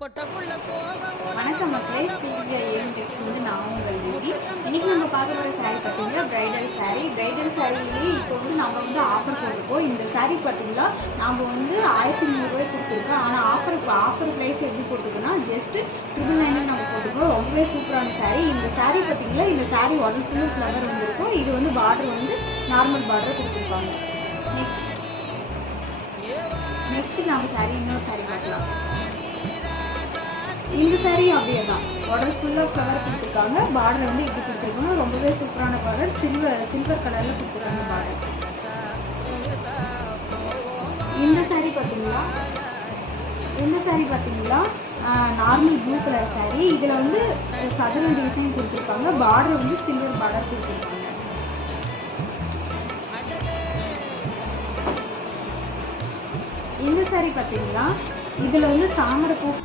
வணக்கம் மக்களே, ஸ்ரீவித்யா ஏஎம் டெக்ஸ் வந்து நான் உங்கள் தேவி. இன்னைக்கு நம்ம பார்க்க போகிற சாரீ பார்த்தீங்கன்னா பிரைடல் சாரீ. பிரைடல் சாரீலேயே இப்போ வந்து நம்ம வந்து ஆஃபர் போட்டிருக்கோம். இந்த சாரீ பார்த்தீங்கன்னா நம்ம வந்து 1300 கொடுத்துருக்கோம். ஆனால் ஆஃபர் ப்ரைஸ் எப்படி போட்டிருக்கோன்னா ஜஸ்ட் 999 நம்ம போட்டிருக்கோம். ரொம்பவே சூப்பரான சாரீ. இந்த சாரீ பார்த்தீங்கன்னா இந்த சாரீ உடல் ஃபுல்லு ஃப்ளவர் வந்துருக்கும். இது வந்து பார்டர் வந்து நார்மல் பார்டர் கொடுத்துருப்பாங்க. நெக்ஸ்ட் நம்ம சாரீ இன்னொரு சாரீ பார்க்கலாம். இந்த சாரீ அப்படியே தான் உடல் ஃபுல்லாக ஃப்ளவர் கொடுத்துருக்காங்க. பார்டர் வந்து இப்படி கொடுத்துருக்காங்க. ரொம்பவே சூப்பரான பார்டர். சில்வர் கலரில் கொடுத்துருக்காங்க பார்டர். இந்த சாரீ பார்த்தீங்களா நார்மல் ப்ளூ கலர் சாரீ. இதில் வந்து சதுரம் டிசைன் கொடுத்துருக்காங்க. பார்டர் வந்து சில்வர் பார்டர் கொடுத்துருக்காங்க. இந்த சாரீ பார்த்தீங்கன்னா இதில் வந்து தாமரை பூ